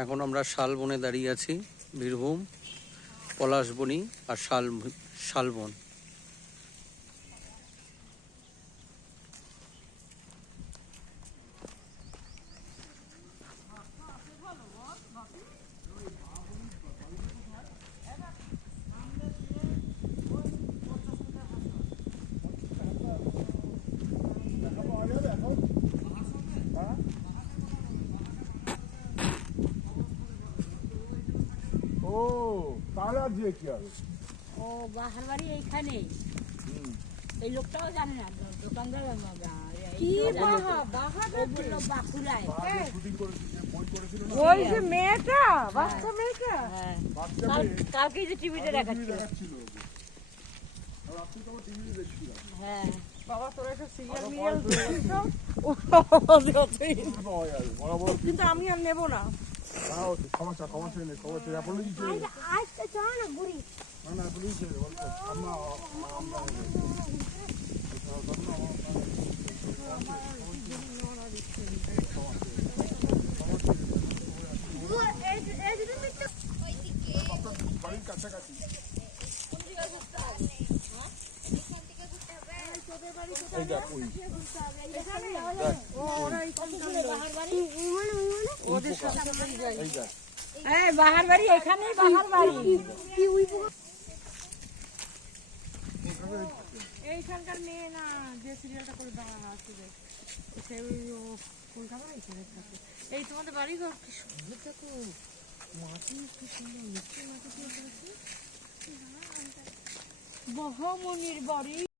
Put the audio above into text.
এখন আমরা শালবনে দাঁড়িয়ে আছি, বীরভূম পলাশবনি আর শালবন। ও তাহলে আর যে কি আর ও বাহার বাড়ি এইখানে। এই লোকটাও জানে না, দোকানদার কি বললো বাঁকুড়ায় ওই যে মেয়েটা, বাচ্চা মেয়েটা, কালকে যে টিভিতে দেখাচ্ছিল। হ্যাঁ বাবা তোরা একটা সিরিয়াল মিরিয়াল কিন্তু আমি আর নেবো না। কাছাকাছি বাহার বাড়ি এখানে, বাহার বাড়ি এইখানকার মেয়ে না যে সিরিয়ালটা করে দাঁড়া আসলে সেই কলকাতা এখানে থাকে। এই তোমাদের বাড়ি ঘর কি সুন্দর, দেখো মাটি কি সুন্দর, মিষ্টি মাটি দিয়ে করেছে। বহমনির বাড়ি।